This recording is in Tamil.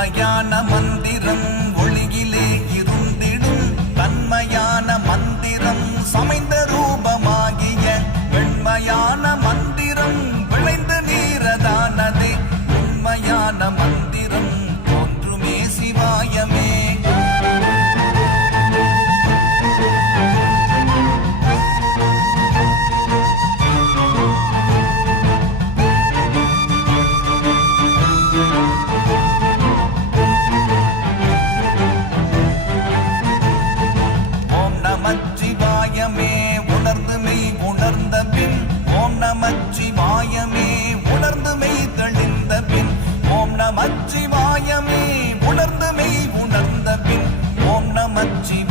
உண்மையான மந்திரம் ஒளியிலே இருந்திடும் தன்மையான மந்திரம் சமைந்த ரூபமாகிய வெண்மையான மந்திரம் விளைந்து நீரதானதே உண்மையான மந்திரம் தோன்றுமே சிவாயமே. நமச்சிவாயமே உணர்ந்து மெய் உணர்ந்த பின் ஓம் நமச்சிவாயமே உணர்ந்து மெய் தெளிந்த பின் ஓம் நமச்சிவாயமே உணர்ந்து மெய் உணர்ந்த பின் ஓம் நமச்சிவாய